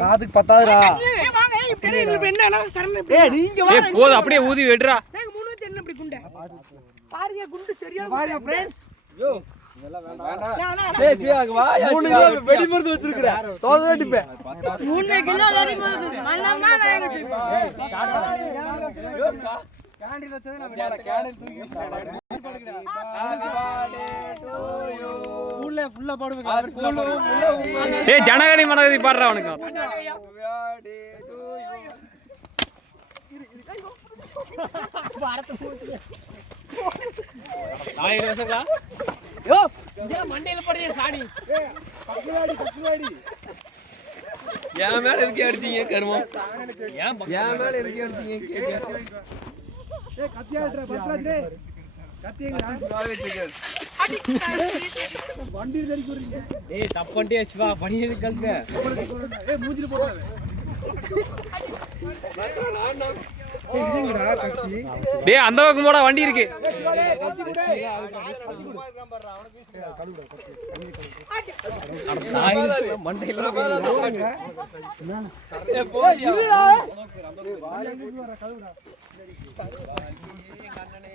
காதுக்கு பத்தாதுடா. அப்படியே ஊதி வெடுறா. வெடி மருந்து வச்சிருக்கிறேன். ஜனகணி மனகதி பாடுறா அவனுக்கு. மண்டையில படுற சாடி என் மேல இருக்கே அடிச்சீங்க கருமம். என் மேல இருக்கே அடிச்சீங்க. அந்த பக்கம் போட வண்டி இருக்கு. மண்டையில